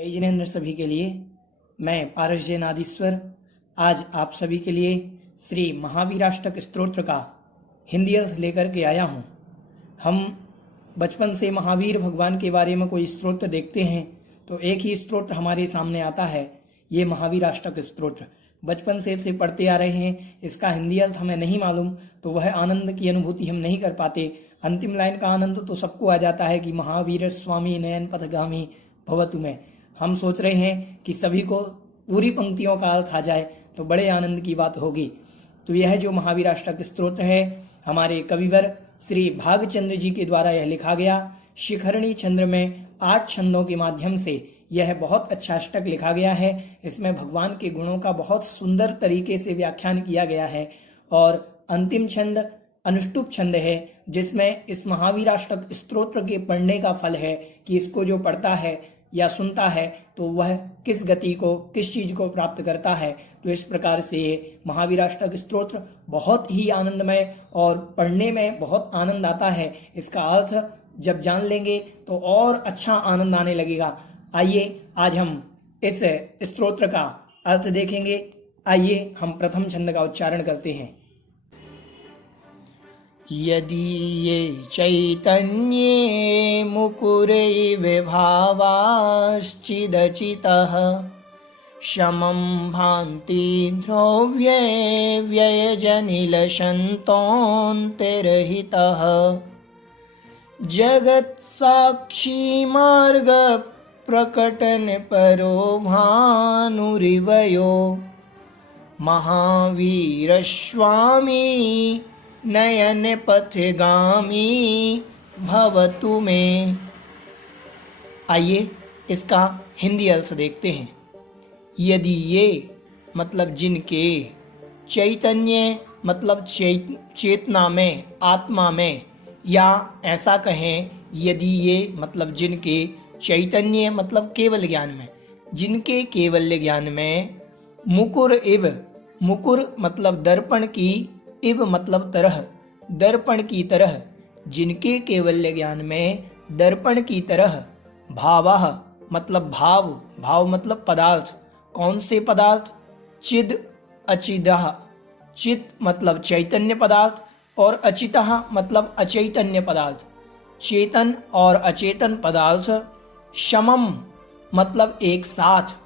जय जिनेन्द्र सभी के लिए। मैं पारस जय नादीश्वर आज आप सभी के लिए श्री महावीराष्टक स्तोत्र का हिंदी अर्थ लेकर के आया हूँ। हम बचपन से महावीर भगवान के बारे में कोई स्तोत्र देखते हैं तो एक ही स्तोत्र हमारे सामने आता है, ये महावीराष्टक स्तोत्र। बचपन से इसे पढ़ते आ रहे हैं, इसका हिंदी अर्थ हमें नहीं मालूम तो वह आनंद की अनुभूति हम नहीं कर पाते। अंतिम लाइन का आनंद तो सबको आ जाता है कि महावीर स्वामी नयन पथगामी भवतु में। हम सोच रहे हैं कि सभी को पूरी पंक्तियों का अर्थ आ जाए तो बड़े आनंद की बात होगी। तो यह जो महावीराष्टक स्तोत्र है हमारे कविवर श्री भागचंद्र जी के द्वारा यह लिखा गया। शिखरणी छंद में 8 छंदों के माध्यम से यह बहुत अच्छा अष्टक लिखा गया है। इसमें भगवान के गुणों का बहुत सुंदर तरीके से व्याख्यान किया गया है और अंतिम छंद अनुष्टुप छंद है, जिसमें इस महावीराष्टक स्तोत्र के पढ़ने का फल है कि इसको जो पढ़ता है या सुनता है तो वह किस गति को, किस चीज को प्राप्त करता है। तो इस प्रकार से ये महावीराष्टक स्तोत्र बहुत ही आनंदमय और पढ़ने में बहुत आनंद आता है। इसका अर्थ जब जान लेंगे तो और अच्छा आनंद आने लगेगा। आइए आज हम इस स्तोत्र का अर्थ देखेंगे। आइए हम प्रथम छंद का उच्चारण करते हैं। यदि ये चैतन्ये मुकुरैव भावाश्चिदचितः शमं भान्ति ध्रुव्ये व्ययजनिलशन्तोऽन्तर्हितः जगत्साक्षी मार्ग प्रकटन परो भानुरिवयो महावीर स्वामी नयन पथगामी भवतु में। आइए इसका हिंदी अर्थ देखते हैं। यदि ये मतलब जिनके, चैतन्य मतलब चेतना में, आत्मा में, या ऐसा कहें यदि ये मतलब जिनके, चैतन्य मतलब केवल ज्ञान में, जिनके केवल्य ज्ञान में, मुकुर इव, मुकुर मतलब दर्पण की, इव मतलब तरह, दर्पण की तरह, जिनके केवल्य ज्ञान में दर्पण की तरह, भावः मतलब भाव, भाव मतलब पदार्थ, कौन से पदार्थ, चिद अचिदः, चित मतलब चैतन्य पदार्थ और अचितः मतलब अचैतन्य पदार्थ, चेतन और अचेतन पदार्थ, समम मतलब एक साथ,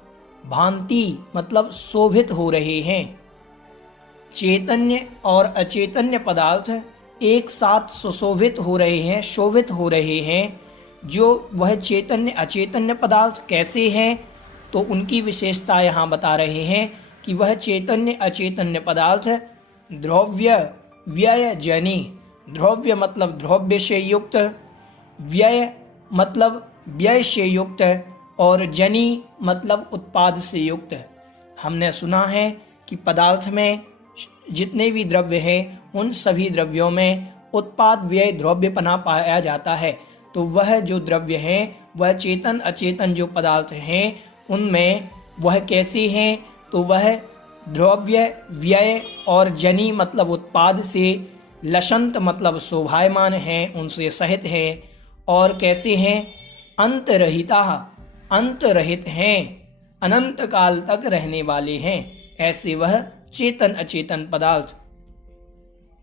भांति मतलब शोभित हो रहे हैं, चैतन्य और अचैतन्य पदार्थ एक साथ सुशोभित हो रहे हैं, शोभित हो रहे हैं। जो वह चैतन्य अचैतन्य पदार्थ कैसे हैं तो उनकी विशेषता यहाँ बता रहे हैं कि वह चैतन्य अचैतन्य पदार्थ द्रव्य व्यय जनी, द्रव्य मतलब द्रव्य से युक्त, व्यय मतलब व्यय से युक्त और जनी मतलब उत्पाद से युक्त। हमने सुना है कि पदार्थ में जितने भी द्रव्य हैं उन सभी द्रव्यों में उत्पाद व्यय द्रव्यपना पाया जाता है। तो वह जो द्रव्य हैं वह चेतन अचेतन जो पदार्थ हैं उनमें वह कैसे हैं तो वह द्रव्य व्यय और जनी मतलब उत्पाद से, लसंत मतलब शोभायमान हैं, उनसे सहित हैं। और कैसे हैं, अंतरहिता, अंतरहित हैं, अनंत काल तक रहने वाले हैं, ऐसे वह चेतन अचेतन पदार्थ।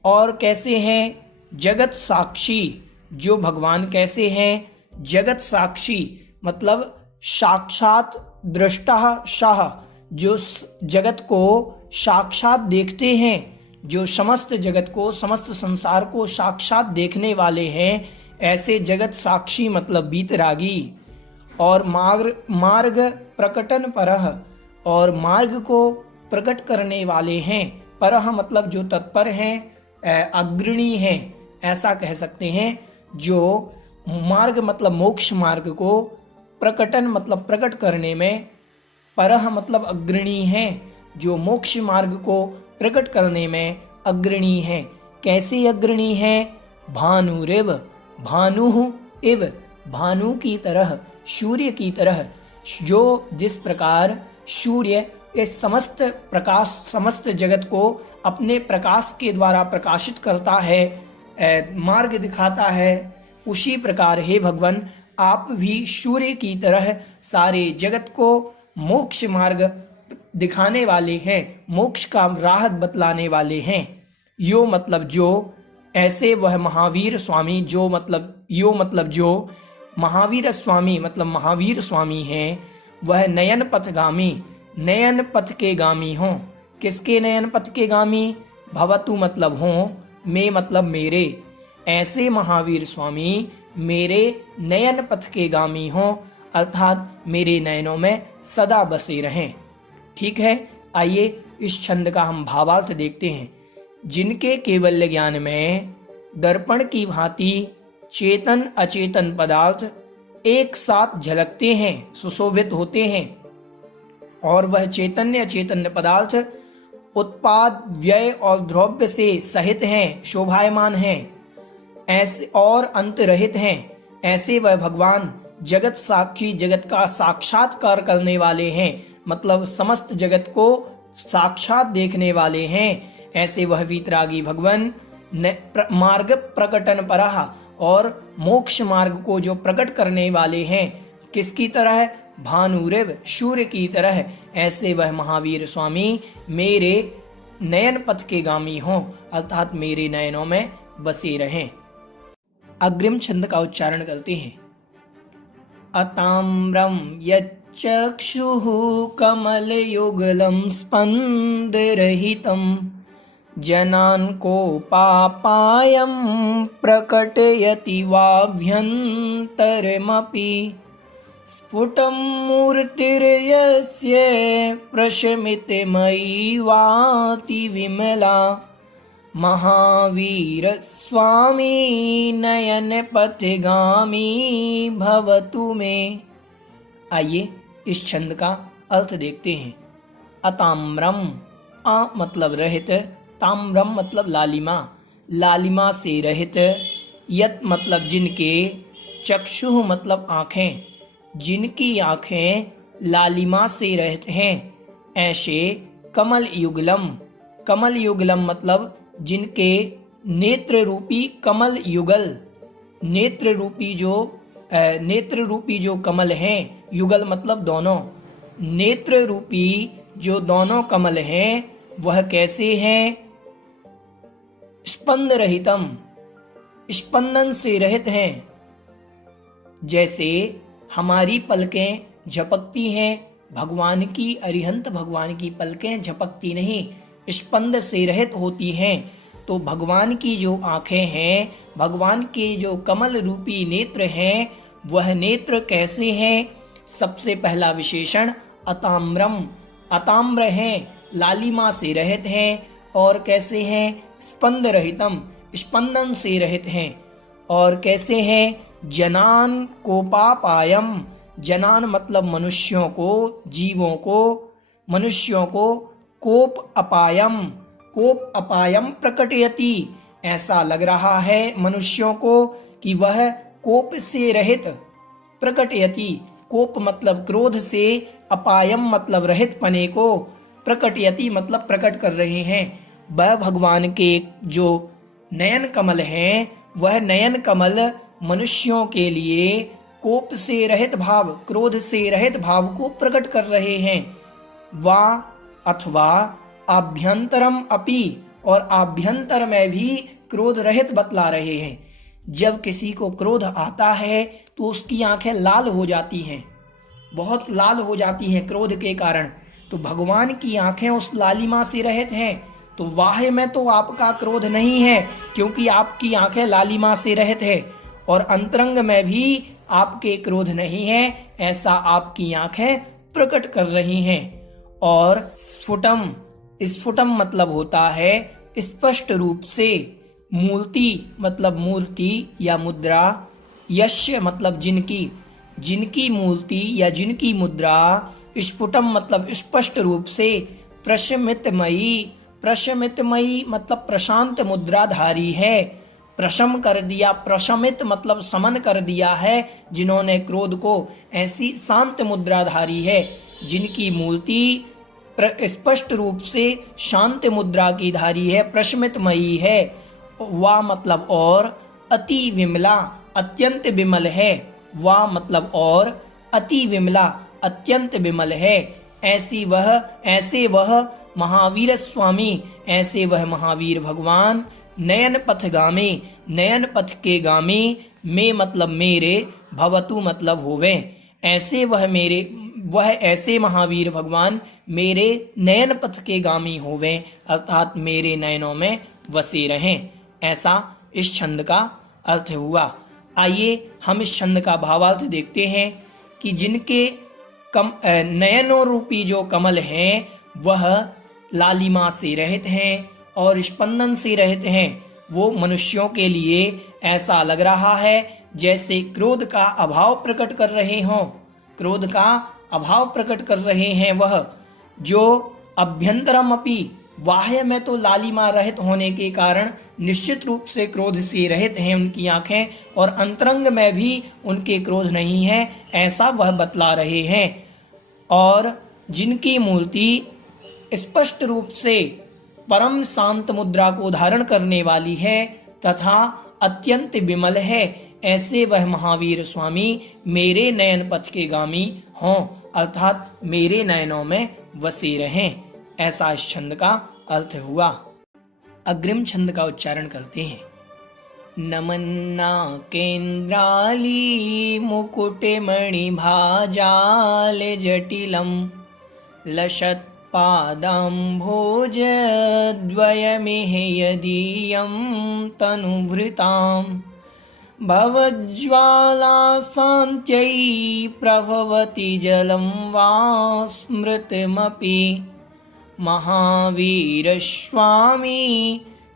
और कैसे हैं, जगत साक्षी, जो भगवान कैसे हैं, जगत साक्षी मतलब साक्षात दृष्टा शाह, जो जगत को साक्षात देखते हैं, जो समस्त जगत को, समस्त संसार को साक्षात देखने वाले हैं, ऐसे जगत साक्षी मतलब बीतरागी। और मार्ग प्रकटन परह, और मार्ग को प्रकट करने वाले हैं, परह मतलब जो तत्पर हैं, अग्रणी हैं, ऐसा कह सकते हैं। जो मार्ग मतलब मोक्ष मार्ग को, प्रकटन मतलब प्रकट करने में, परह मतलब अग्रणी हैं, जो मोक्ष मार्ग को प्रकट करने में अग्रणी हैं। कैसे अग्रणी हैं, भानुरिव, भानु इव, भानु की तरह, सूर्य की तरह, जो जिस प्रकार सूर्य इस समस्त प्रकाश, समस्त जगत को अपने प्रकाश के द्वारा प्रकाशित करता है, मार्ग दिखाता है, उसी प्रकार हे भगवान आप भी सूर्य की तरह सारे जगत को मोक्ष मार्ग दिखाने वाले हैं, मोक्ष का राह बतलाने वाले हैं। यो मतलब जो, ऐसे वह महावीर स्वामी, जो मतलब यो मतलब जो, महावीर स्वामी मतलब महावीर स्वामी हैं, वह नयन पथगामी, नयन पथ के गामी हों। किसके नयन पथ के गामी? भवतु मतलब हों, में मतलब मेरे। ऐसे महावीर स्वामी मेरे नयन पथ के गामी हों, अर्थात मेरे नयनों में सदा बसे रहें। ठीक है, आइए इस छंद का हम भावार्थ देखते हैं। जिनके केवल्य ज्ञान में दर्पण की भांति चेतन अचेतन पदार्थ एक साथ झलकते हैं, सुशोभित होते हैं, और वह चैतन्य अचैतन्य पदार्थ उत्पाद व्यय और द्रव्य से सहित हैं, शोभायमान हैं, ऐसे और अंत रहित हैं, ऐसे वह भगवान जगत साक्षी, जगत का साक्षात्कार करने वाले हैं, मतलब समस्त जगत को साक्षात देखने वाले हैं। ऐसे वह वीतरागी भगवान मार्ग प्रकटन परः, और मोक्ष मार्ग को जो प्रकट करने वाले हैं, किसकी तरह? भानुरेव, सूर्य की तरह। ऐसे वह महावीर स्वामी मेरे नयन पथ के गामी हों, अर्थात मेरे नयनों में बसे रहें। अग्रिम छंद का उच्चारण करते हैं। अताम्रम यच्चक्षुः कमलयुगलं स्पन्दरहितं जनान् कोपापायं प्रकटयति वाभ्यन्तरमपि स्फुटं मूर्तिर्यस्य प्रशमितमयी वाति विमला महावीर स्वामी नयन पथगामी भवतु मे। आइए इस छंद का अर्थ देखते हैं। अताम्रम, आ मतलब रहित, ताम्रम मतलब लालिमा, लालिमा से रहित, यत मतलब जिनके, चक्षुः मतलब आँखें, जिनकी आँखें लालिमा से रहित हैं, ऐसे कमल युगलम, कमल युगलम मतलब जिनके नेत्र रूपी कमल युगल, नेत्र रूपी जो कमल हैं, युगल मतलब दोनों, नेत्र रूपी जो दोनों कमल हैं, वह कैसे हैं? स्पंद रहितम, स्पंदन से रहित हैं। जैसे हमारी पलकें झपकती हैं, भगवान की, अरिहंत भगवान की पलकें झपकती नहीं, स्पंद से रहित होती हैं। तो भगवान की जो आँखें हैं, भगवान के जो कमल रूपी नेत्र हैं, वह नेत्र कैसे हैं? सबसे पहला विशेषण अताम्रम, अताम्र हैं, लालिमा से रहित हैं, और कैसे हैं? स्पंद रहितम, स्पंदन से रहित हैं। और कैसे हैं? जनान कोपापायम, जनान मतलब मनुष्यों को, जीवों को, मनुष्यों को, कोप अपायम, कोप अपायम प्रकटयति, ऐसा लग रहा है मनुष्यों को कि वह कोप से रहित, प्रकटयति, कोप मतलब क्रोध से, अपायम मतलब रहित पने को, प्रकटयति मतलब प्रकट कर रहे हैं। वह भगवान के जो नयन कमल हैं, वह नयन कमल मनुष्यों के लिए कोप से रहित भाव, क्रोध से रहित भाव को प्रकट कर रहे हैं। वा अथवा आभ्यंतरम अपि, और आभ्यंतर में भी क्रोध रहित बतला रहे हैं। जब किसी को क्रोध आता है तो उसकी आंखें लाल हो जाती हैं, बहुत लाल हो जाती हैं क्रोध के कारण। तो भगवान की आंखें उस लालिमा से रहित हैं। तो बाह्य में तो आपका क्रोध नहीं है, क्योंकि आपकी आंखें लालिमा से रहित है, और अंतरंग में भी आपके क्रोध नहीं है, ऐसा आपकी आंखें प्रकट कर रही हैं। और स्फुटम, स्फुटम मतलब होता है स्पष्ट रूप से, मूर्ति मतलब मूर्ति या मुद्रा, यश्य मतलब जिनकी, जिनकी मूर्ति या जिनकी मुद्रा, स्फुटम मतलब स्पष्ट रूप से, प्रशमितमयी, प्रशमितमयी मतलब प्रशांत मुद्राधारी है, प्रशम कर दिया, प्रशमित मतलब समन कर दिया है जिन्होंने क्रोध को, ऐसी शांत मुद्राधारी है जिनकी मूर्ति स्पष्ट रूप से शांत मुद्रा की धारी है, प्रशमितमयी है। वा मतलब और, अति विमला, अत्यंत विमल है, वा मतलब और, अति विमला अत्यंत विमल है। ऐसे वह महावीर स्वामी, ऐसे वह महावीर भगवान, नयन पथ गामे, नयन पथ के गामे, में मतलब मेरे, भवतु मतलब होवे। वह ऐसे महावीर भगवान मेरे नयन पथ के गामी होवे, अर्थात मेरे नयनों में वसे रहें। ऐसा इस छंद का अर्थ हुआ। आइए हम इस छंद का भावार्थ देखते हैं कि जिनके नयनों रूपी जो कमल हैं वह लालिमा से रहित हैं और स्पंदन से रहित हैं। वो मनुष्यों के लिए ऐसा लग रहा है जैसे क्रोध का अभाव प्रकट कर रहे हों, क्रोध का अभाव प्रकट कर रहे हैं। वह जो अभ्यंतरम अपि, बाह्य में तो लालिमा रहित होने के कारण निश्चित रूप से क्रोध से रहित हैं उनकी आंखें, और अंतरंग में भी उनके क्रोध नहीं है, ऐसा वह बतला रहे हैं। और जिनकी मूर्ति स्पष्ट रूप से परम शांत मुद्रा को धारण करने वाली है तथा अत्यंत विमल है, ऐसे वह महावीर स्वामी मेरे नयन पथ के गामी हों, अर्थात मेरे नयनों में वसे रहें। ऐसा इस छंद का अर्थ हुआ। अग्रिम छंद का उच्चारण करते हैं। नमन्ना केन्द्राली मुकुटमणि भाजाल जटिलम, लसत् पादाम्भोज द्वयमिह यदीयं तनुभृतां, भवज्ज्वाला शान्त्यै प्रभवति जलं वा स्मृतमपि, महावीर स्वामी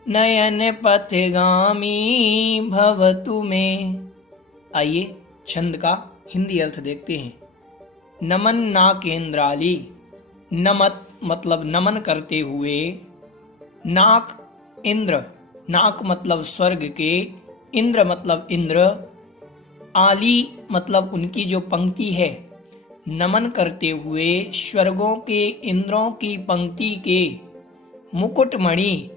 नयन पथगामी भवतु मे। आइए छंद का हिंदी अर्थ देखते हैं। नमन ना केन्द्राली, नमत मतलब नमन करते हुए, नाक इंद्र, नाक मतलब स्वर्ग के, इंद्र मतलब इंद्र, आली मतलब उनकी जो पंक्ति है, नमन करते हुए स्वर्गों के इंद्रों की पंक्ति के, मुकुटमणि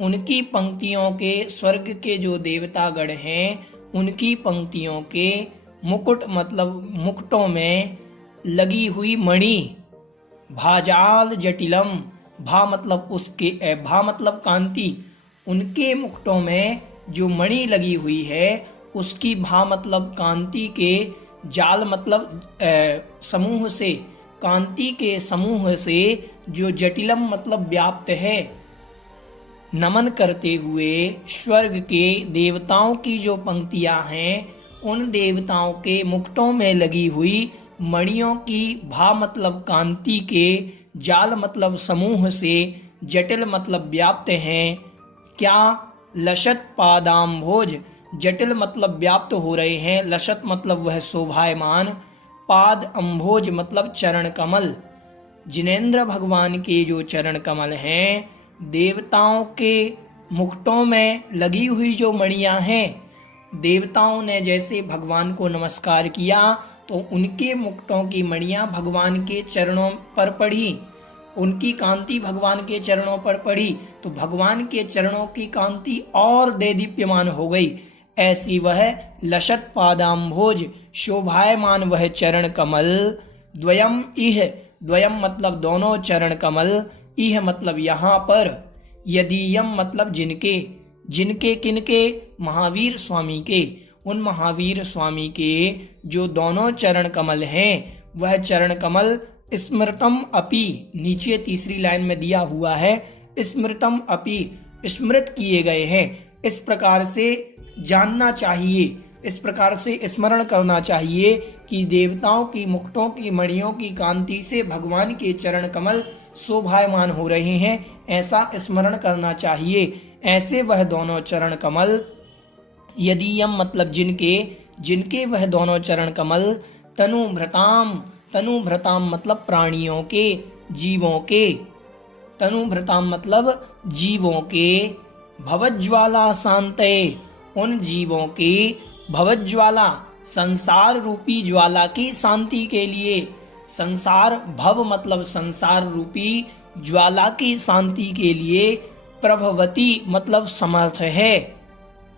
उनकी पंक्तियों के, स्वर्ग के जो देवतागण हैं उनकी पंक्तियों के, मुकुट मतलब मुकुटों में लगी हुई मणि, भाजाल जटिलम, भा मतलब उसके, भा मतलब कांति, उनके मुकुटों में जो मणि लगी हुई है उसकी, भा मतलब कांति के, जाल मतलब समूह से, कांति के समूह से जो जटिलम मतलब व्याप्त है, नमन करते हुए स्वर्ग के देवताओं की जो पंक्तियां हैं उन देवताओं के मुकुटों में लगी हुई मणियों की, भा मतलब कांति के, जाल मतलब समूह से, जटिल मतलब व्याप्त हैं। क्या? लसत पादाम्भोज, जटिल मतलब व्याप्त हो रहे हैं, लसत मतलब वह शोभायमान, पाद अम्भोज मतलब चरण कमल, जिनेंद्र भगवान के जो चरण कमल हैं, देवताओं के मुकुटों में लगी हुई जो मणियां हैं, देवताओं ने जैसे भगवान को नमस्कार किया तो उनके मुकुटों की मणियां भगवान के चरणों पर पड़ी, उनकी कांति भगवान के चरणों पर पड़ी तो भगवान के चरणों की कांति और देदीप्यमान हो गई। ऐसी वह लसत पादाम्भोज, शोभायमान वह चरण कमल, द्वयम इह, द्वयम मतलब दोनों चरण कमल, इह मतलब यहाँ पर, यदीयम मतलब जिनके, जिनके किनके, महावीर स्वामी के, उन महावीर स्वामी के जो दोनों चरण कमल हैं, वह चरण कमल स्मृतम अपि, नीचे तीसरी लाइन में दिया हुआ है, स्मृतम अपि, स्मृत किए गए हैं। इस प्रकार से जानना चाहिए, इस प्रकार से स्मरण करना चाहिए कि देवताओं की मुकुटों की मणियों की कांति से भगवान के चरण कमल शोभायमान हो रहे हैं, ऐसा स्मरण करना चाहिए। ऐसे वह दोनों चरण कमल, यदीयम मतलब जिनके, जिनके वह दोनों चरण कमल, तनुभृताम, तनुभृताम मतलब प्राणियों के, जीवों के, तनुभृताम मतलब जीवों के, भवज्ज्वाला शांतये, उन जीवों की, भवज्ज्वाला संसार रूपी ज्वाला की शांति के लिए, संसार भव मतलब संसार रूपी ज्वाला की शांति के लिए, प्रभवती मतलब समर्थ है।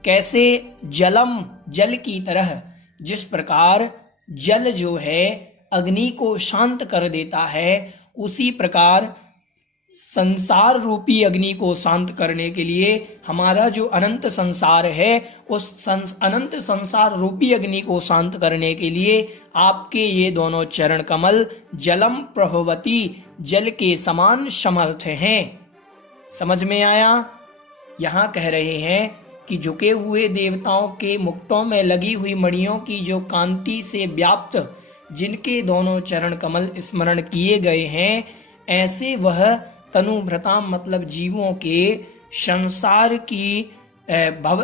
कैसे? जलम जल की तरह, जिस प्रकार जल जो है अग्नि को शांत कर देता है, उसी प्रकार संसार रूपी अग्नि को शांत करने के लिए हमारा जो अनंत संसार है, उस अनंत संसार रूपी अग्नि को शांत करने के लिए आपके ये दोनों चरण कमल जलम प्रभवती, जल के समान समर्थ हैं। समझ में आया? यहाँ कह रहे हैं कि झुके हुए देवताओं के मुकुटों में लगी हुई मणियों की जो कांति से व्याप्त जिनके दोनों चरण कमल स्मरण किए गए हैं, ऐसे वह तनुभृता मतलब जीवों के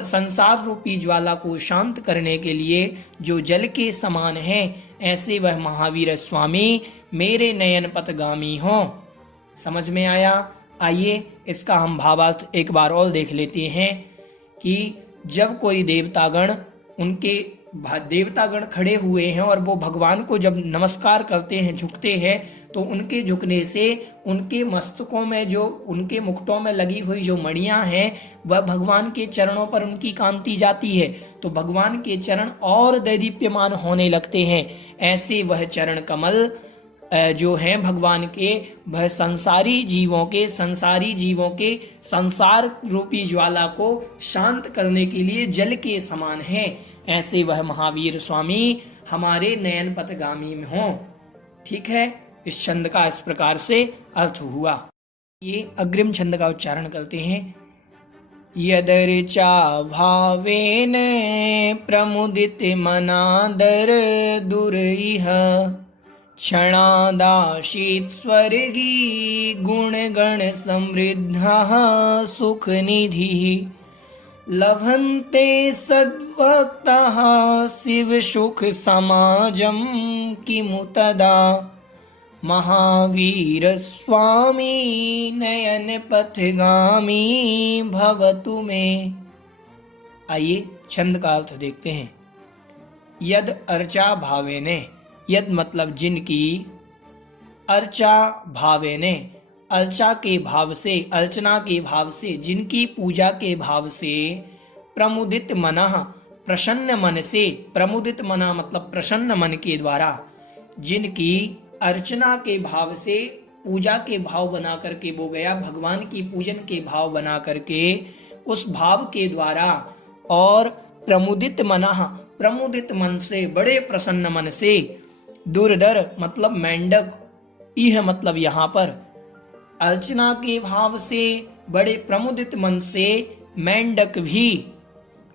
संसार रूपी ज्वाला को शांत करने के लिए जो जल के समान है, ऐसे वह महावीर स्वामी मेरे नयन पथगामी हों। समझ में आया? आइए इसका हम भावार्थ एक बार और देख लेते हैं कि जब कोई देवतागण खड़े हुए हैं और वो भगवान को जब नमस्कार करते हैं, झुकते हैं, तो उनके झुकने से उनके मस्तकों में जो उनके मुकुटों में लगी हुई जो मणियां हैं, वह भगवान के चरणों पर उनकी कांति जाती है, तो भगवान के चरण और दैदीप्यमान होने लगते हैं। ऐसे वह चरण कमल जो हैं भगवान के, वह संसारी जीवों के संसार रूपी ज्वाला को शांत करने के लिए जल के समान हैं। ऐसे वह महावीर स्वामी हमारे नयन पथगामी में हों। ठीक है, इस छंद का इस प्रकार से अर्थ हुआ। ये अग्रिम छंद का उच्चारण करते हैं। यदर्चा भावेन प्रमुदित मनादर दुरइह, क्षणादाशीत स्वर्गी गुण गण समृद्धः सुख निधि, लभन्ते सद्भक्तः शिव सुख समाजम किमु तदा, महावीर स्वामी नयन पथगामी भवतु मे। आइए छंद का अर्थ देखते हैं। यद अर्चा भावेने, यद मतलब जिनकी, अर्चा भावेने अर्चा के भाव से, अर्चना के भाव से, जिनकी पूजा के भाव से, प्रमुदित मनः प्रसन्न मन से, प्रमुदित मना मतलब प्रसन्न मन के द्वारा, जिनकी अर्चना के भाव से पूजा के भाव बना करके वो गया, भगवान की पूजन के भाव बना करके उस भाव के द्वारा, और प्रमुदित मनः प्रमुदित मन से, बड़े प्रसन्न मन से, दुर्धर मतलब मेंढक, इह मतलब यहाँ पर अर्चना के भाव से बड़े प्रमुदित मन से मेंढक भी,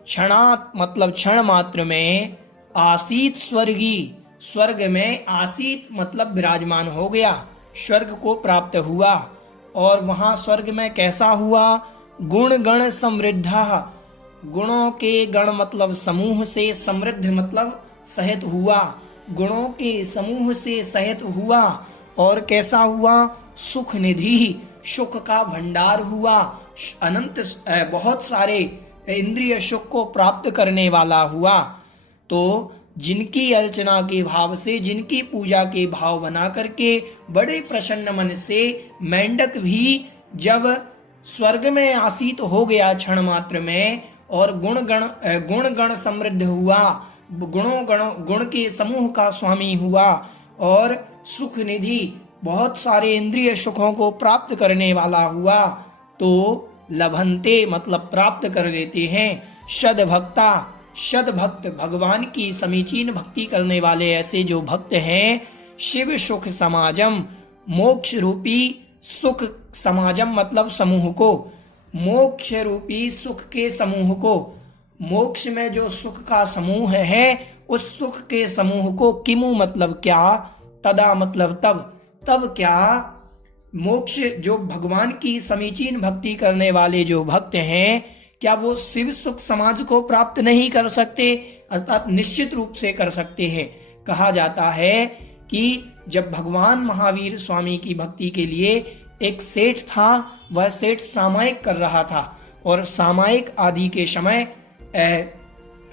क्षणात मतलब क्षण मात्र में, आसीत स्वर्गी स्वर्ग में, आसीत मतलब विराजमान हो गया, स्वर्ग को प्राप्त हुआ। और वहाँ स्वर्ग में कैसा हुआ? गुण गण समृद्धा, गुणों के गण मतलब समूह से, समृद्ध मतलब सहित हुआ, गुणों के समूह से सहित हुआ। और कैसा हुआ? सुख निधि, सुख का भंडार हुआ, अनंत बहुत सारे इंद्रिय सुख को प्राप्त करने वाला हुआ। तो जिनकी अर्चना के भाव से, जिनकी पूजा के भाव बना करके बड़े प्रसन्न मन से मेंढक भी जब स्वर्ग में आसीत हो गया क्षण मात्र में, और गुण गण समृद्ध हुआ, गुण के समूह का स्वामी हुआ, और सुख निधि बहुत सारे इंद्रिय सुखों को प्राप्त करने वाला हुआ, तो लभन्ते मतलब प्राप्त कर लेते हैं। सद्भक्ता, सद्भक्त भगवान की समीचीन भक्ति करने वाले ऐसे जो भक्त हैं, शिव सुख समाजम मोक्ष रूपी सुख, समाजम मतलब समूह को, मोक्ष रूपी सुख के समूह को, मोक्ष में जो सुख का समूह है उस सुख के समूह को, किमु मतलब क्या, तदा मतलब तब, तब क्या, मोक्ष जो भगवान की समीचीन भक्ति करने वाले जो भक्त हैं, क्या वो शिव सुख समाज को प्राप्त नहीं कर सकते? अर्थात निश्चित रूप से कर सकते हैं। कहा जाता है कि जब भगवान महावीर स्वामी की भक्ति के लिए एक सेठ था, वह सेठ सामायिक कर रहा था, और सामायिक आदि के समय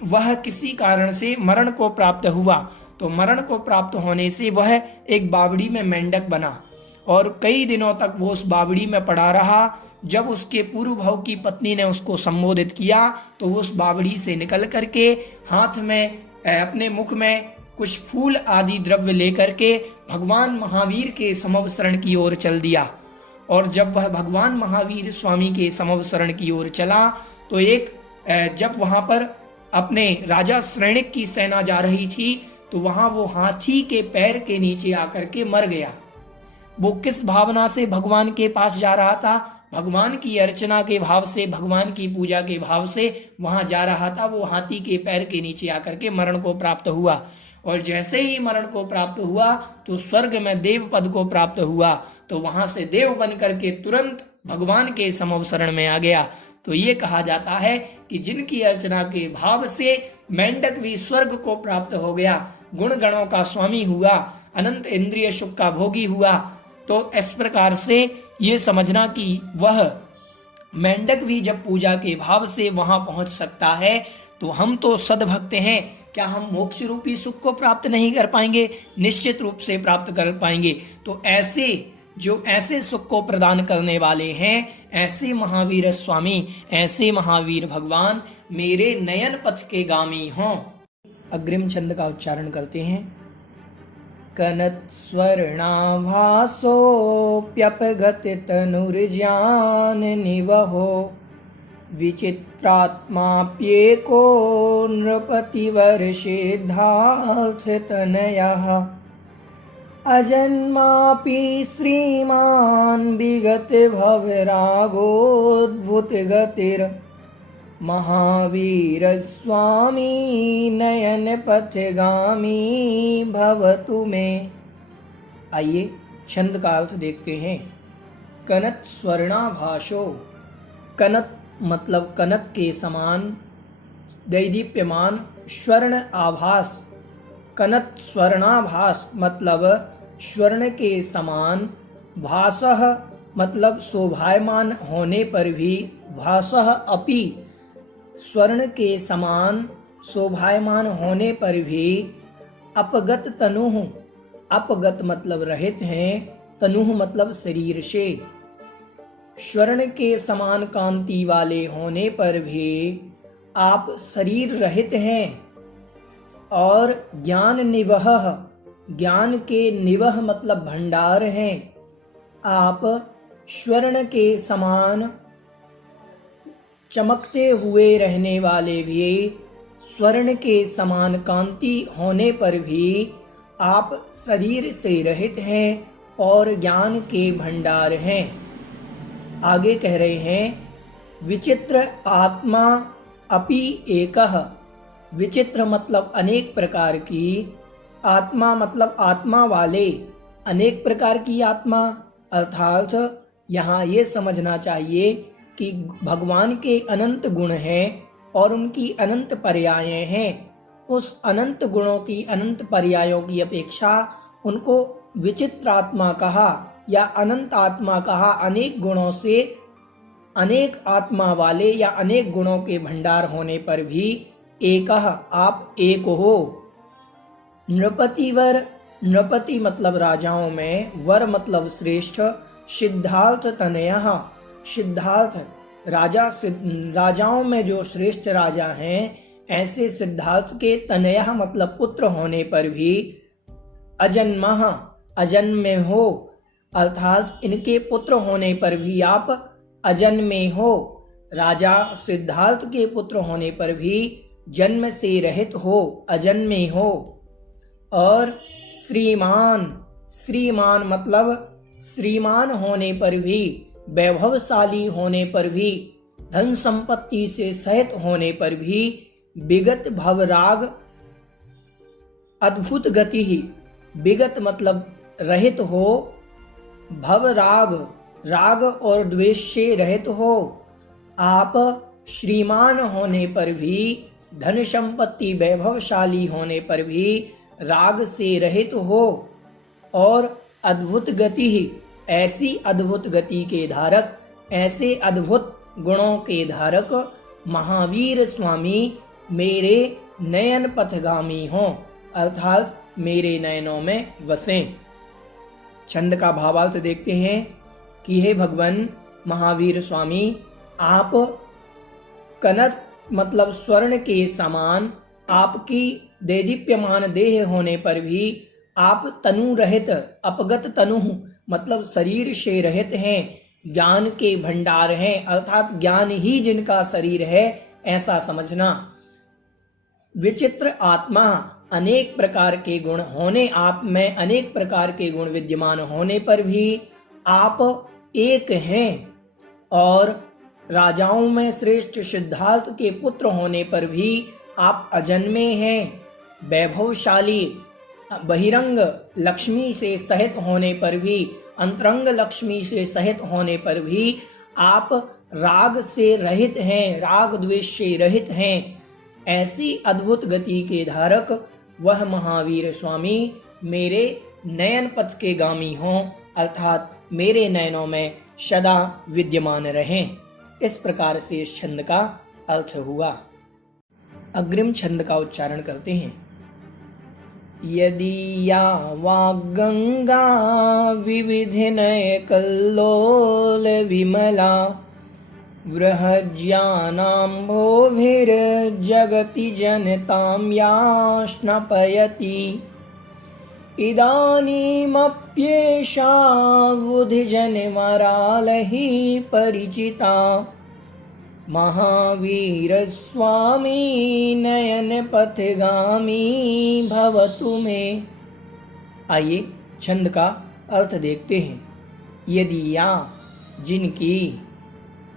वह किसी कारण से मरण को प्राप्त हुआ। तो मरण को प्राप्त होने से वह एक बावड़ी में मेंढक बना, और कई दिनों तक वो उस बावड़ी में पड़ा रहा। जब उसके पूर्व भाव की पत्नी ने उसको संबोधित किया, तो वो उस बावड़ी से निकल करके हाथ में अपने मुख में कुछ फूल आदि द्रव्य लेकर के भगवान महावीर के समव शरण की ओर चल दिया। और जब वह भगवान महावीर स्वामी के समव शरण की ओर चला तो जब वहां पर अपने राजा श्रेणिक की सेना जा रही थी तो वहां वो हाथी के पैर के नीचे आकर के मर गया। वो किस भावना से भगवान के पास जा रहा था? भगवान की अर्चना के भाव से, भगवान की पूजा के भाव से वहां जा रहा था। वो हाथी के पैर के नीचे आकर के मरण को प्राप्त हुआ। और जैसे ही मरण को प्राप्त हुआ तो स्वर्ग में देव पद को प्राप्त हुआ। तो वहां से देव बन करके तुरंत भगवान के समव शरण में आ गया। तो ये कहा जाता है कि जिनकी अर्चना के भाव से मेंढक भी स्वर्ग को प्राप्त हो गया, गुण गणों का स्वामी हुआ, अनंत इंद्रिय सुख का भोगी हुआ। तो इस प्रकार से ये समझना कि वह मेंढक भी जब पूजा के भाव से वहां पहुंच सकता है तो हम तो सद्भक्त हैं, क्या हम मोक्ष रूपी सुख को प्राप्त नहीं कर पाएंगे? निश्चित रूप से प्राप्त कर पाएंगे। तो ऐसे सुख को प्रदान करने वाले हैं, ऐसे महावीर स्वामी, ऐसे महावीर भगवान मेरे नयन पथ के गामी हों। अग्रिम छंद का उच्चारण करते हैं। कनत स्वर्णाभासोऽप्यपगत तनुर्जान निवहो विचित्रात्माप्येको नृपतिवर्षेद्धार्थतनयः अजन्मापि श्रीमान् विगत भवरागोद्भुतगतिर् महावीर स्वामी नयन पथगामी भवतु मे। आइए छंद का अर्थ देखते हैं। कनत स्वर्णाभासो, कनत मतलब कनक के समान, दैदीप्यमान, स्वर्ण आभास, कनत स्वर्णाभास मतलब स्वर्ण के समान, भासः मतलब शोभायमान होने पर भी, भासः अपि स्वर्ण के समान शोभायमान होने पर भी, अपगत तनुः, अपगत मतलब रहित हैं, तनुः मतलब शरीर से, स्वर्ण के समान कांति वाले होने पर भी आप शरीर रहित हैं। और ज्ञान निवह, ज्ञान के निवह मतलब भंडार हैं। आप स्वर्ण के समान चमकते हुए रहने वाले भी, स्वर्ण के समान कांति होने पर भी आप शरीर से रहित हैं और ज्ञान के भंडार हैं। आगे कह रहे हैं विचित्र आत्मा अपि एकः, विचित्र मतलब अनेक प्रकार की, आत्मा मतलब आत्मा वाले, अनेक प्रकार की आत्मा। अर्थात यहाँ ये समझना चाहिए कि भगवान के अनंत गुण हैं और उनकी अनंत पर्यायें हैं। उस अनंत गुणों की, अनंत पर्यायों की अपेक्षा उनको विचित्र आत्मा कहा या अनंत आत्मा कहा। अनेक गुणों से, अनेक आत्मा वाले या अनेक गुणों के भंडार होने पर भी एकः, आप एक हो। नृपतिवर, नृपति मतलब राजाओं में, वर मतलब श्रेष्ठ, सिद्धार्थ तनयः, सिद्धार्थ राजाओं में जो श्रेष्ठ राजा हैं, ऐसे सिद्धार्थ के तनयः मतलब पुत्र होने पर भी, अजन्मः अजन्मे हो, अर्थात इनके पुत्र होने पर भी आप अजन्मे हो। राजा सिद्धार्थ के पुत्र होने पर भी जन्म से रहित हो, अजन्मे हो। और श्रीमान, श्रीमान मतलब श्रीमान होने पर भी, वैभवशाली होने पर भी, धन संपत्ति से सहित होने पर भी, विगत भवराग अद्भुत गति ही, विगत मतलब रहित हो, भवराग राग और द्वेष से रहित हो। आप श्रीमान होने पर भी, धन संपत्ति वैभवशाली होने पर भी राग से रहित हो। और अद्भुत गति ही, ऐसी अद्भुत गति के धारक, ऐसे अद्भुत गुणों के धारक महावीर स्वामी मेरे नयन पथगामी हों, अर्थात मेरे नयनों में वसें। छंद का भावार्थ देखते हैं कि हे भगवान महावीर स्वामी, आप कनक मतलब स्वर्ण के समान, आपकी देदीप्यमान देह होने पर भी आप तनु रहित, अपगत तनु मतलब शरीर से रहित हैं, ज्ञान के भंडार हैं, अर्थात ज्ञान ही जिनका शरीर है ऐसा समझना। विचित्र आत्मा, अनेक प्रकार के गुण होने, आप में अनेक प्रकार के गुण विद्यमान होने पर भी आप एक हैं। और राजाओं में श्रेष्ठ सिद्धार्थ के पुत्र होने पर भी आप अजन्मे हैं। वैभवशाली, बहिरंग लक्ष्मी से सहित होने पर भी, अंतरंग लक्ष्मी से सहित होने पर भी आप राग से रहित हैं, राग द्वेष से रहित हैं। ऐसी अद्भुत गति के धारक वह महावीर स्वामी मेरे नयन पथ के गामी हों, अर्थात मेरे नयनों में सदा विद्यमान रहें। इस प्रकार से इस छंद का अर्थ हुआ। अग्रिम छंद का उच्चारण करते हैं। यदि या वाग्गंगा विविधिनय कल्लोल विमला बृहज्ञानाम्भोभिर्जगति जनतां या स्नपयति इदानीमप्येषा बुद्धिजनमरालहि परिचिता महावीरस्वामी नयनपथगामी भवतु मे। आइए छंद का अर्थ देखते हैं। यदि या, जिनकी,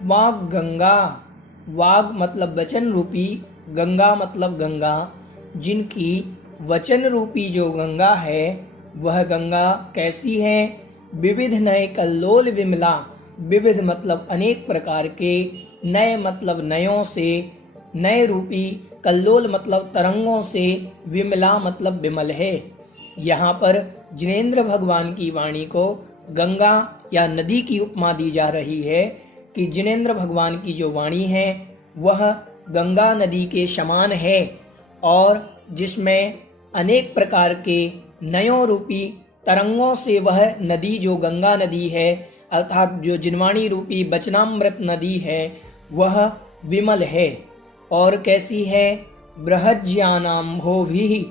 वाग गंगा, वाग मतलब वचन रूपी, गंगा मतलब गंगा, जिनकी वचन रूपी जो गंगा है वह गंगा कैसी है? विविध नए कल्लोल विमला, विविध मतलब अनेक प्रकार के, नए मतलब नयों से, नए रूपी, कल्लोल मतलब तरंगों से, विमला मतलब विमल है। यहाँ पर जिनेंद्र भगवान की वाणी को गंगा या नदी की उपमा दी जा रही है कि जिनेंद्र भगवान की जो वाणी है वह गंगा नदी के समान है और जिसमें अनेक प्रकार के नयों रूपी तरंगों से वह नदी जो गंगा नदी है अर्थात जो जिनवाणी रूपी वचनामृत नदी है वह विमल है। और कैसी है? बृहज्ञानाम्भोभिः,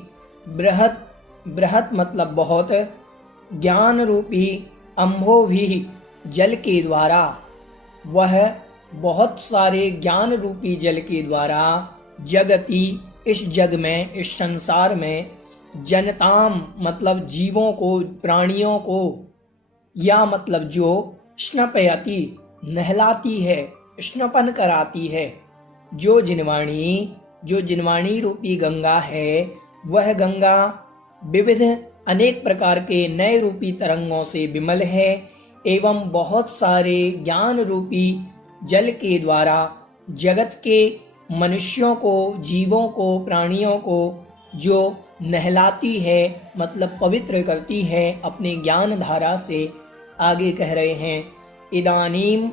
बृहत, बृहत मतलब बहुत, ज्ञान रूपी, अम्भोभिः जल के द्वारा, वह बहुत सारे ज्ञान रूपी जल के द्वारा, जगति इस जग में, इस संसार में, जनताम मतलब जीवों को, प्राणियों को, या मतलब जो, स्नपयति नहलाती है, स्नपन कराती है। जो जिनवाणी रूपी गंगा है वह गंगा विविध अनेक प्रकार के नए रूपी तरंगों से विमल है एवं बहुत सारे ज्ञान रूपी जल के द्वारा जगत के मनुष्यों को, जीवों को, प्राणियों को जो नहलाती है मतलब पवित्र करती है अपने ज्ञान धारा से। आगे कह रहे हैं इदानीम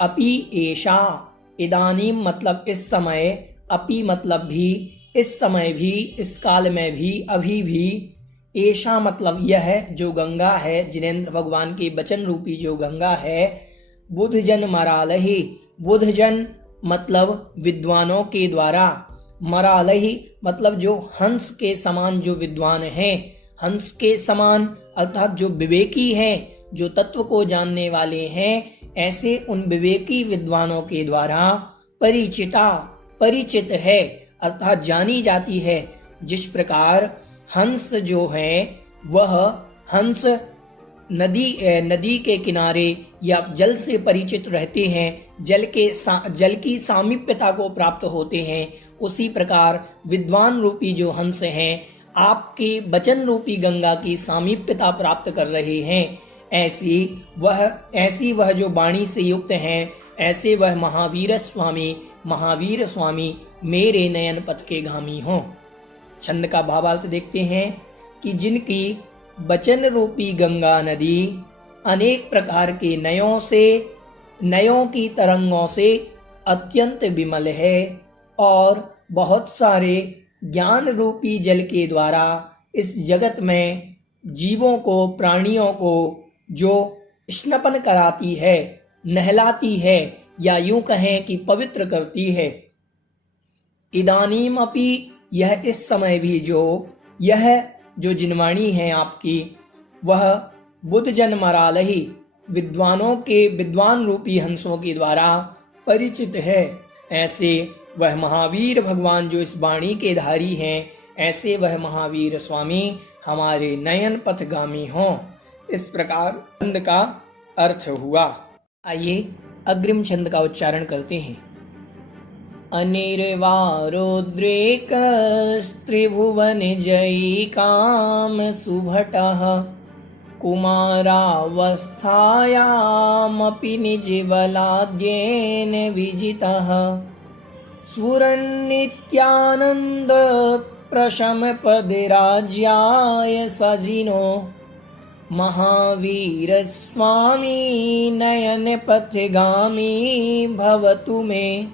अपि एषा, इदानीम मतलब इस समय, अपि मतलब भी, इस समय भी, इस काल में भी, अभी भी, एषा मतलब यह जो गंगा है, जिनेंद्र भगवान की वचन रूपी जो गंगा है, बुद्धजन मरालहि, बुद्धजन मतलब विद्वानों के द्वारा, मरालहि मतलब जो हंस के समान जो विद्वान हैं, हंस के समान अर्थात जो विवेकी हैं, जो तत्व को जानने वाले हैं, ऐसे उन विवेकी विद्वानों के द्वारा परिचिता, परिचित है अर्थात जानी जाती है। जिस प्रकार हंस जो है वह हंस नदी के किनारे या जल से परिचित रहते हैं, जल की सामीप्यता को प्राप्त होते हैं, उसी प्रकार विद्वान रूपी जो हंस हैं आपके वचन रूपी गंगा की सामीप्यता प्राप्त कर रहे हैं। ऐसी वह जो वाणी से युक्त हैं, ऐसे वह महावीर स्वामी मेरे नयन पथ के गामी हों। छंद का भावार्थ देखते हैं कि जिनकी वचन रूपी गंगा नदी अनेक प्रकार के नयों की तरंगों से अत्यंत विमल है और बहुत सारे ज्ञान रूपी जल के द्वारा इस जगत में जीवों को, प्राणियों को जो स्नपन कराती है, नहलाती है या यूं कहें कि पवित्र करती है। इदानीम अपि यह इस समय भी यह जो जिनवाणी है आपकी, वह बुद्ध जन मरालही विद्वानों के विद्वान रूपी हंसों के द्वारा परिचित है। ऐसे वह महावीर भगवान जो इस वाणी के धारी हैं, ऐसे वह महावीर स्वामी हमारे नयन पथगामी हों। इस प्रकार छंद का अर्थ हुआ। आइए अग्रिम छंद का उच्चारण करते हैं। अनिर्वारोद्रेक त्रिभुवन जयी काम सुभटः कुमारावस्थायामपि निजबलाद्येन विजितः सुरन्नित्यानन्द प्रशमपदराज्याय सजिनो महावीर स्वामी नयन पथगामी भवतु मे।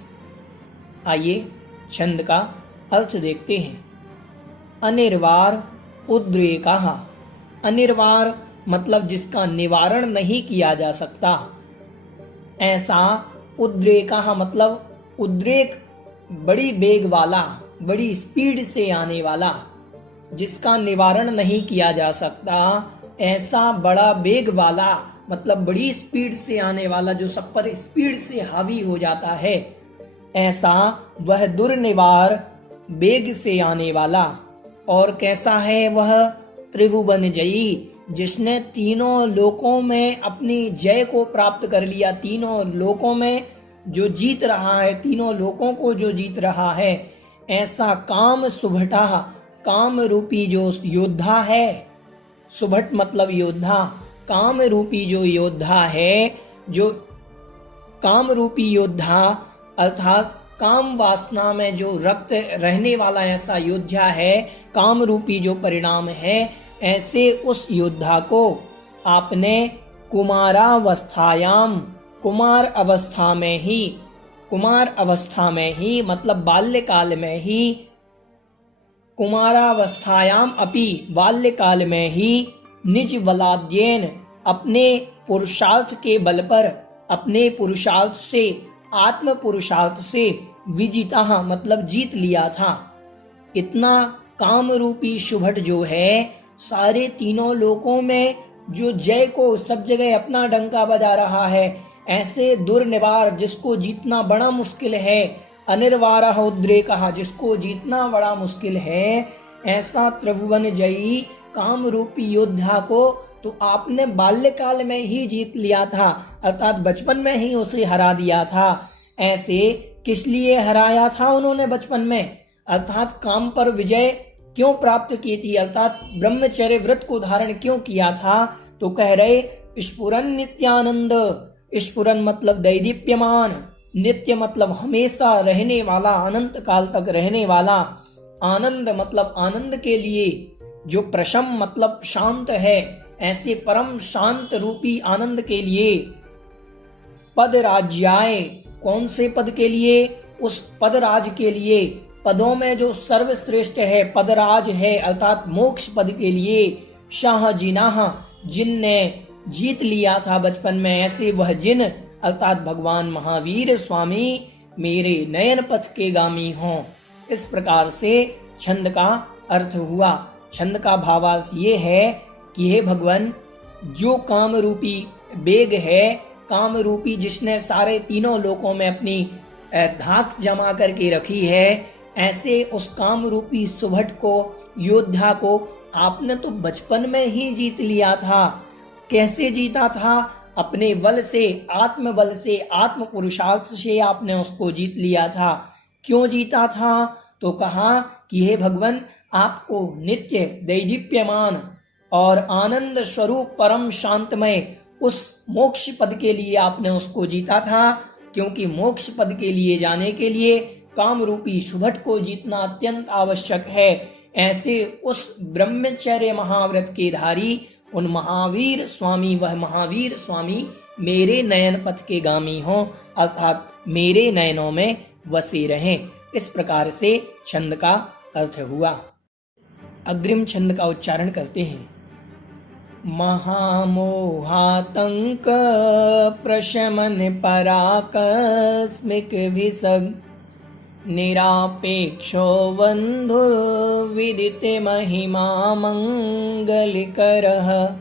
आइए छंद का अर्थ देखते हैं। अनिर्वार उद्रेकः। अनिर्वार मतलब जिसका निवारण नहीं किया जा सकता। ऐसा उद्रेकः मतलब उद्रेक बड़ी वेग वाला, बड़ी स्पीड से आने वाला, जिसका निवारण नहीं किया जा सकता। ऐसा बड़ा वेग वाला मतलब बड़ी स्पीड से आने वाला, जो सब पर स्पीड से हावी हो जाता है। ऐसा वह दुर्निवार वेग से आने वाला। और कैसा है वह? त्रिभुवन जयी, जिसने तीनों लोकों में अपनी जय को प्राप्त कर लिया। तीनों लोकों में जो जीत रहा है, तीनों लोकों को जो जीत रहा है, ऐसा काम सुभटा, काम रूपी जो योद्धा है। सुभट मतलब योद्धा। काम रूपी जो योद्धा है, जो काम रूपी योद्धा अर्थात काम वासना में जो रक्त रहने वाला ऐसा योद्धा है, काम रूपी जो परिणाम है, ऐसे उस योद्धा को आपने कुमारावस्थायाम, कुमार अवस्था में ही मतलब बाल्यकाल में ही, कुमारावस्थायाम अपि बाल्यकाल में ही, निज बलाद्येन अपने पुरुषार्थ के बल पर, अपने पुरुषार्थ से, आत्म पुरुषार्थ से, विजिता मतलब जीत लिया था। इतना काम रूपी शुभट जो है, सारे तीनों लोकों में जो जय को सब जगह अपना डंका बजा रहा है, ऐसे दुर्निवार जिसको जीतना बड़ा मुश्किल है, अनिर्वारः उद्रेकः जिसको जीतना बड़ा मुश्किल है, ऐसा त्रिभुवन जयी काम रूपी योद्धा को तो आपने बाल्यकाल में ही जीत लिया था, अर्थात बचपन में ही उसे हरा दिया था। ऐसे किस लिए हराया था उन्होंने बचपन में? अर्थात काम पर विजय क्यों प्राप्त की थी, अर्थात ब्रह्मचर्य व्रत को धारण क्यों किया था? तो कह रहे स्फुरन नित्यानंद। स्फुरन मतलब दैदीप्यमान, नित्य मतलब हमेशा रहने वाला, अनंत काल तक रहने वाला। आनंद मतलब आनंद के लिए, जो प्रशम मतलब शांत है, ऐसे परम शांत रूपी आनंद के लिए। पद राज्याय, कौन से पद के लिए? उस पदराज के लिए, पदों में जो सर्वश्रेष्ठ है, पदराज है, अर्थात मोक्ष पद के लिए। शाह जिनाह, जिनने जीत लिया था बचपन में, ऐसे वह जिन अर्थात भगवान महावीर स्वामी मेरे नयन पथ के गामी हों। इस प्रकार से छंद का अर्थ हुआ। छंद का भावार्थ ये है कि हे भगवान, जो काम रूपी बेग है, काम रूपी जिसने सारे तीनों लोकों में अपनी धाक जमा करके रखी है, ऐसे उस काम रूपी सुभट को, योद्धा को आपने तो बचपन में ही जीत लिया था। कैसे जीता था? अपने बल से, आत्म बल से, आत्म पुरुषार्थ से आपने उसको जीत लिया था। क्यों जीता था? तो कहा कि हे भगवान, आपको नित्य दैदीप्यमान और आनंद स्वरूप परम शांतमय उस मोक्ष पद के लिए आपने उसको जीता था। क्योंकि मोक्ष पद के लिए जाने के लिए काम रूपी सुभट को जीतना अत्यंत आवश्यक है। ऐसे उस ब्रह्मचर्य महाव्रत के धारी उन महावीर स्वामी, वह महावीर स्वामी मेरे नयन पथ के गामी हों, अर्थात मेरे नयनों में वसे रहें। इस प्रकार से छंद का अर्थ हुआ। अग्रिम छंद का उच्चारण करते हैं। महामोहातंक प्रशमन पराकस्मिक विसग निरापेक्षो बन्धुर्विदिते महिमा मङ्गलकरः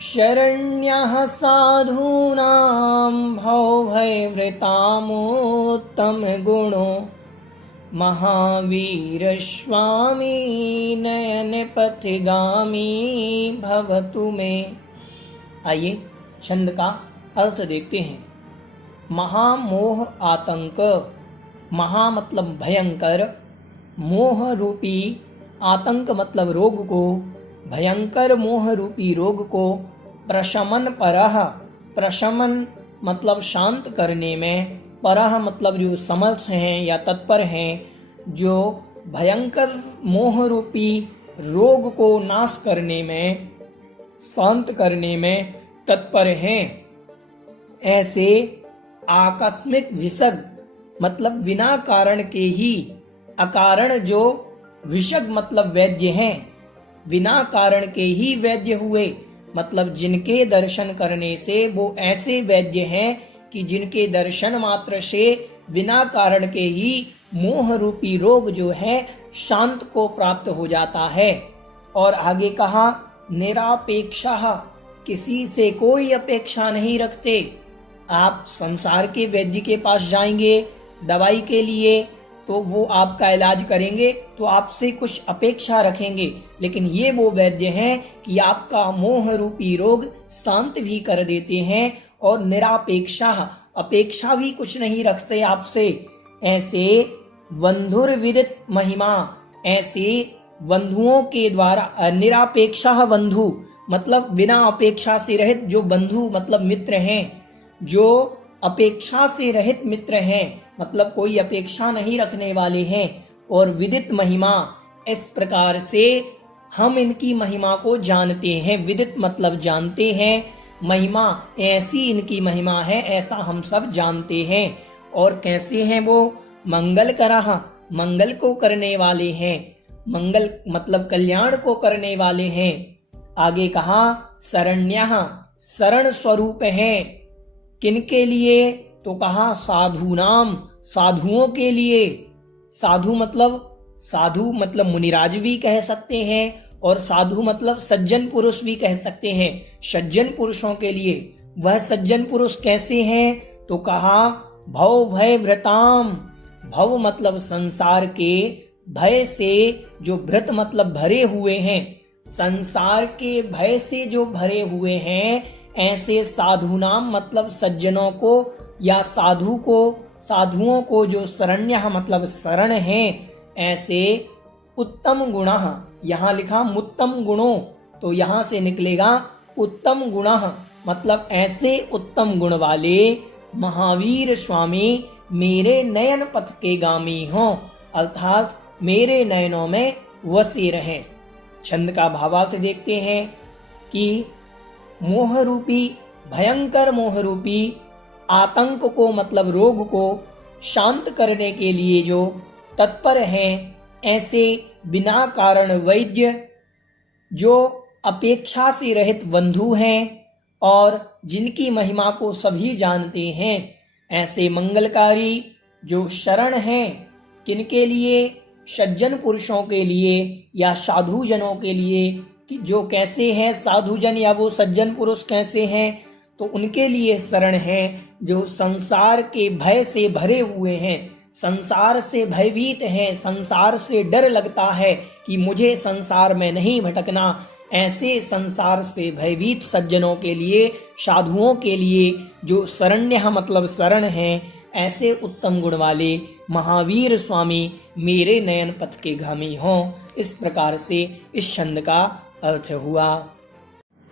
शरण्यः साधूनां भवभयवृतामुत्तमगुणो महावीर स्वामी नयन पथिगामी भवतु मे। आइए छंद का अर्थ देखते हैं। महामोह आतंक, महा मतलब भयंकर, मोह रूपी, आतंक मतलब रोग को, भयंकर मोह रूपी रोग को प्रशमन परह, प्रशमन मतलब शांत करने में, परह मतलब जो समर्थ हैं या तत्पर हैं, जो भयंकर मोह रूपी रोग को नाश करने में, शांत करने में तत्पर हैं, ऐसे आकस्मिक विषग मतलब बिना कारण के ही, अकारण जो विषग मतलब वैद्य हैं, बिना कारण के ही वैद्य हुए, मतलब जिनके दर्शन करने से वो ऐसे वैद्य हैं कि जिनके दर्शन मात्र से बिना कारण के ही मोह रूपी रोग जो है शांत को प्राप्त हो जाता है। और आगे कहा निरापेक्षा, किसी से कोई अपेक्षा नहीं रखते। आप संसार के वैद्य के पास जाएंगे दवाई के लिए तो वो आपका इलाज करेंगे तो आपसे कुछ अपेक्षा रखेंगे, लेकिन ये वो वैद्य हैं कि आपका मोह रूपी रोग शांत भी कर देते हैं और निरापेक्षा, अपेक्षा भी कुछ नहीं रखते आपसे। ऐसे बंधुर्विदित महिमा, ऐसे बंधुओं के द्वारा, निरापेक्षा बंधु मतलब बिना अपेक्षा से रहित, जो बंधु मतलब मित्र हैं, जो अपेक्षा से रहित मित्र हैं, मतलब कोई अपेक्षा नहीं रखने वाले हैं। और विदित महिमा, इस प्रकार से हम इनकी महिमा को जानते हैं। विदित मतलब जानते हैं, महिमा ऐसी इनकी महिमा है, ऐसा हम सब जानते हैं। और कैसे हैं वो? मंगल करह, मंगल को करने वाले हैं, मंगल मतलब कल्याण को करने वाले हैं। आगे कहा शरण्यः, शरण स्वरूप हैं, किनके लिए? तो कहा साधूनाम, साधुओं के लिए। साधु मतलब मुनिराज भी कह सकते हैं और साधु मतलब सज्जन पुरुष भी कह सकते हैं, सज्जन पुरुषों के लिए। वह सज्जन पुरुष कैसे हैं? तो कहा भव भय भृताम, भव मतलब संसार के, भय से जो भृत मतलब भरे हुए हैं, संसार के भय से जो भरे हुए हैं, ऐसे साधुनाम मतलब सज्जनों को या साधु को, साधुओं को जो शरण्यः मतलब शरण हैं, ऐसे उत्तम गुणः, यहाँ लिखा मुत्तम गुणों, तो यहाँ से निकलेगा उत्तम गुणः मतलब ऐसे उत्तम गुण वाले महावीर स्वामी मेरे नयन पथ के गामी हों, अर्थात मेरे नयनों में वसे रहें। छंद का भावार्थ देखते हैं कि मोह रूपी, भयंकर मोह रूपी आतंक को मतलब रोग को शांत करने के लिए जो तत्पर हैं, ऐसे बिना कारण वैद्य, जो अपेक्षा से रहित बंधु हैं और जिनकी महिमा को सभी जानते हैं, ऐसे मंगलकारी जो शरण हैं, किनके लिए? सज्जन पुरुषों के लिए या साधु जनों के लिए। कि जो कैसे हैं साधु जन या वो सज्जन पुरुष कैसे हैं? तो उनके लिए शरण है जो संसार के भय से भरे हुए हैं, संसार से भयभीत हैं, संसार से डर लगता है कि मुझे संसार में नहीं भटकना। ऐसे संसार से भयभीत सज्जनों के लिए, साधुओं के लिए जो शरण्य मतलब शरण हैं, ऐसे उत्तम गुण वाले महावीर स्वामी मेरे नयन पथ के गामी हों। इस प्रकार से इस छंद का अर्थ हुआ।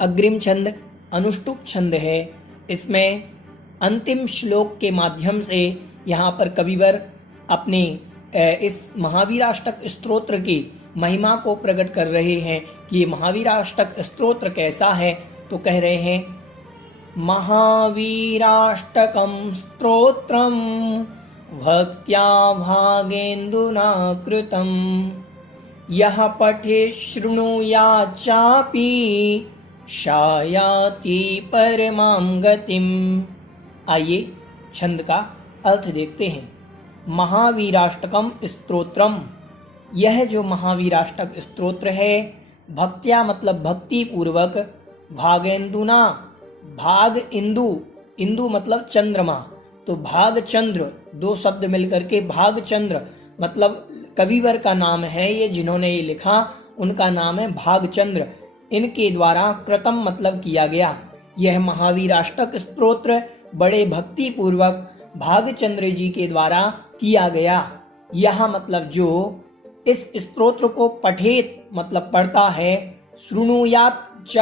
अग्रिम छंद अनुष्टुप छंद है। इसमें अंतिम श्लोक के माध्यम से यहाँ पर कविवर अपने इस महावीराष्टक स्तोत्र की महिमा को प्रकट कर रहे हैं कि ये महावीराष्टक स्तोत्र कैसा है। तो कह रहे हैं महावीराष्टकं स्तोत्रं भक्त्या भागेन्दुना कृतं यः पठे शृणुयात् चापि शायाति परमां गतिम्। आइए छंद का अर्थ देखते हैं। महावीराष्टकम स्तोत्रम। यह जो महावीराष्टक स्तोत्र है, भक्त्या मतलब भक्ति पूर्वक, भागेंदुना, भाग इंदु, इंदु मतलब चंद्रमा, तो भाग चंद्र, दो शब्द मिलकर के भाग चंद्र मतलब कविवर का नाम है, ये जिन्होंने ये लिखा उनका नाम है भागचंद्र, इनके द्वारा कृतम मतलब किया गया। यह महावीराष्टक स्तोत्र बड़े भक्ति पूर्वक भागचंद्र जी के द्वारा किया गया। यह मतलब जो इस स्तोत्र को पठेत मतलब पढ़ता है, श्रुणुयात च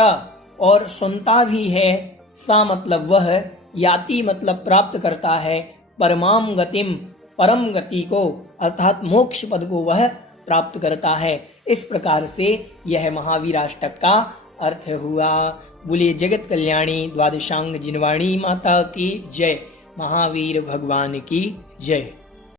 और सुनता भी है, सा मतलब वह, याति मतलब प्राप्त करता है, परमाम गतिम परम गति को अर्थात मोक्ष पद को वह प्राप्त करता है। इस प्रकार से यह महावीराष्टक का अर्थ हुआ। बोलिए जगत कल्याणी द्वादशांग जिनवाणी माता की जय, महावीर भगवान की जय।